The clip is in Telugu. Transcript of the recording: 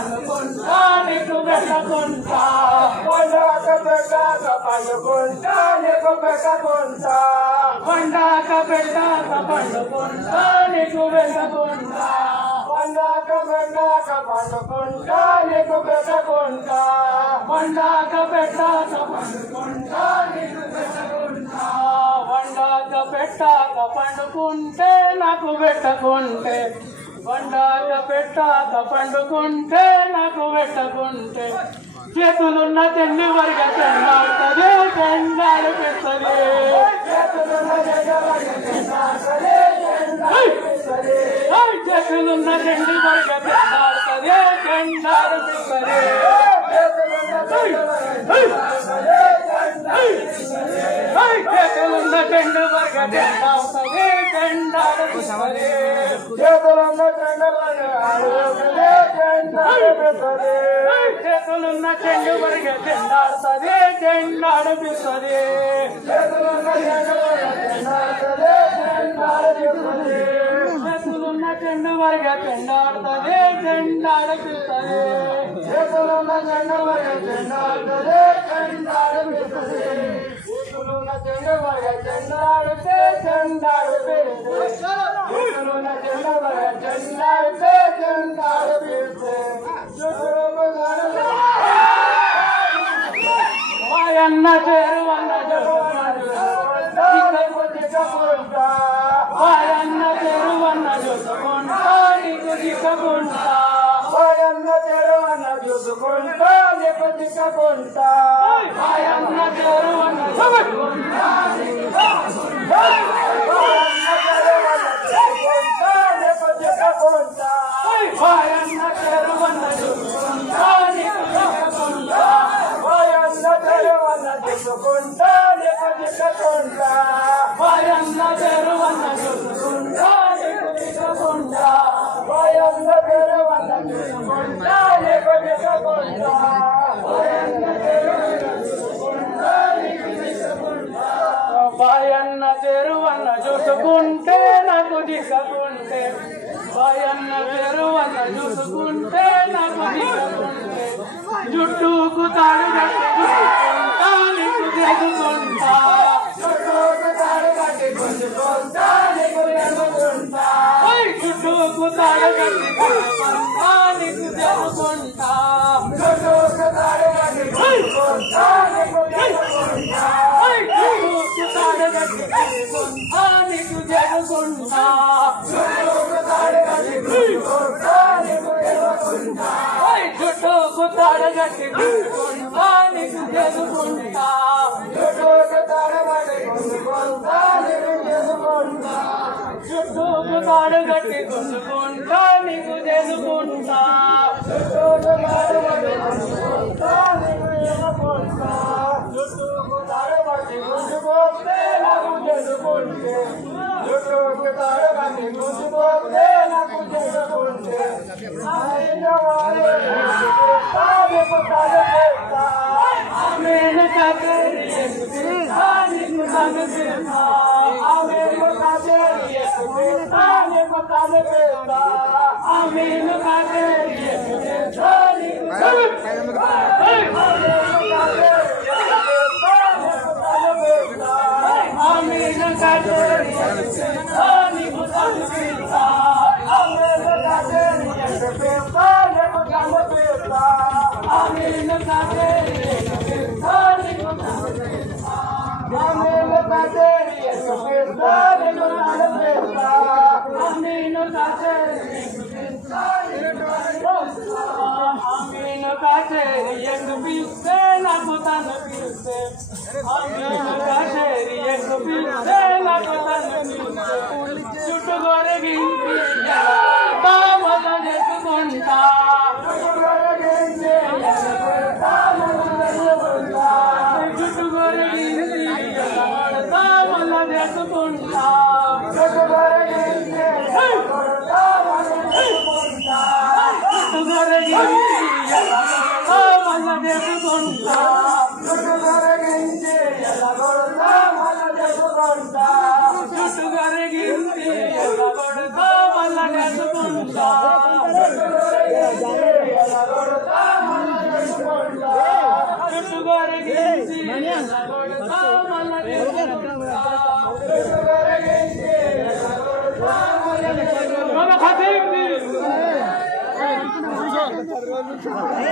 పండుకుంటా నీకు పెట్టకుంటా పండాక పెట్టాక పండుకుంటా నీకు పెట్టకుంటా పండాక పెట్టాక పండుకుంటా నీకు పెట్టకుంటా పండాక పెట్టాక పండుకుంటా నీకు పెట్టకుంటా పండాక పెట్టాక పండుకుంటా నీకు పెట్టకుంటా వండాక పెట్టాక పండుకుంటే నాకు పెట్టకుంటే వండాక పెట్టాక పండుకుంటే నాకు పెట్టకుంటే చేతులున్న తిండి వరక చెండాడుతుంది చెండాడిపిస్తుంది చేతులున్న తిండి వరక చెండాడుతుంది చెండాడిపిస్తుంది చేతులున్న తిండి వరక చెండాడుతుంది చెండాడిపిస్తుంది చేతులున్న చెండు చేతులున్న చెండు వరక చెండాడుతుంది చెండాడిపిస్తుంది చేతులున్న చెండు వరక చెండాడుతుంది చెండాడిపిస్తుంది చేతులున్న చెండు వరక చెండాడుతుంది చెండాడిపిస్తుంది చేతులున్న చెండు వరక చెండాడితే చెండాడిపిస్తుంది చేతులున్న చెండు వరక చెండాడితే చెండాడిపిస్తుంది మాయన్న చేరువన్న మాయన్న చెరువన్న చూసుకుంటా నీకు దిక్కకుంటా మాయన్న చెరువన్న చూసుకుంటా నీకు దిక్కకుంటా మాయన్న చెరువన్న చూసుకుంటా మాయన్న చెరువన్న చూసుకుంటా నీకు దిక్కకుంటా మాయన్న చెరువన్న చూసుకుంటా నీకు దిక్కకుంటా మాయన్న చెరువన్న చూసుకుంటా నీకు దిక్కకుంటా మాయన్న చెరువన్న చూసుకుంటా నీకు దిక్కకుంటా మాయన్న చెరువన్న చూసుకుంటే నాకు దిక్కకుంటే మాయన్న చెరువన్న చూసుకుంటే నాకు దిక్కకుంటే జుట్టుకు తాడు కట్టుకుంటా నీకు దిగుకుంటా చుట్టూకు తాడు కట్టి గుంజుకుంటా నీకు ఎదుగుకుంటా జుట్టుకు తాడు కట్టుకుంటా నీకు దిగుకుంటా చుట్టూకు తాడు కట్టి గుంజుకుంటా నీకు ఎదుగుకుంటా జుట్టుకు తాడు కట్టుకుంటా నీకు దిగుకుంటా చుట్టూకు తాడు కట్టి గుంజుకుంటా నీకు ఎదుగుకుంటా జుట్టుకు తాడు కట్టుకుంటా నీకు దిగుకుంటా చుట్టూకు తాడు కట్టి గుంజుకుంటా నీకు ఎదుగుకుంటా చుట్టూకు తాడు కట్టి గుంజుకుంటా నీకు చేసుకుంటా చుట్టూకు తాడు కట్టి గుంజుకుంటా నీకు ఎదుగుకుంటా చుట్టూకు తాడు కట్టి గుంజుకుంటే నాకు ఎదుగుకుంటే చుట్టూకు తాడు కట్టి గుంజుకుంటే నాకు ఎదుగుకుంటే ఆయన వాడే నీకు తాడు పెడతా ఆమెను కబరి ఎత్తుకుంటా నీకు తను చేస్తా ఆమెను కబరి ఎత్తుకుంటా నీకు తాడు పెడతా ఆమెను కబరి ఎత్తుకుంటా నీకు తను ఆమెను కబరి ఎత్తుకుంటా నీకు తను చేస్తా ఆమెను కబరి ఎత్తుకుంటా నీకు తను చేస్తా ఆమెను కబరి ఎత్తుకుంటా ఆమెను కచేరి ఎందు పిస్తే నాకు తను పిస్తే ఆమెను కచేరి ఎందు పిస్తే నాకు తను పిస్తే చుట్టూ గొరగించి తామత చేసుకుంటా చుట్టూ గొరగించి తామల చేసుకుంటా खाते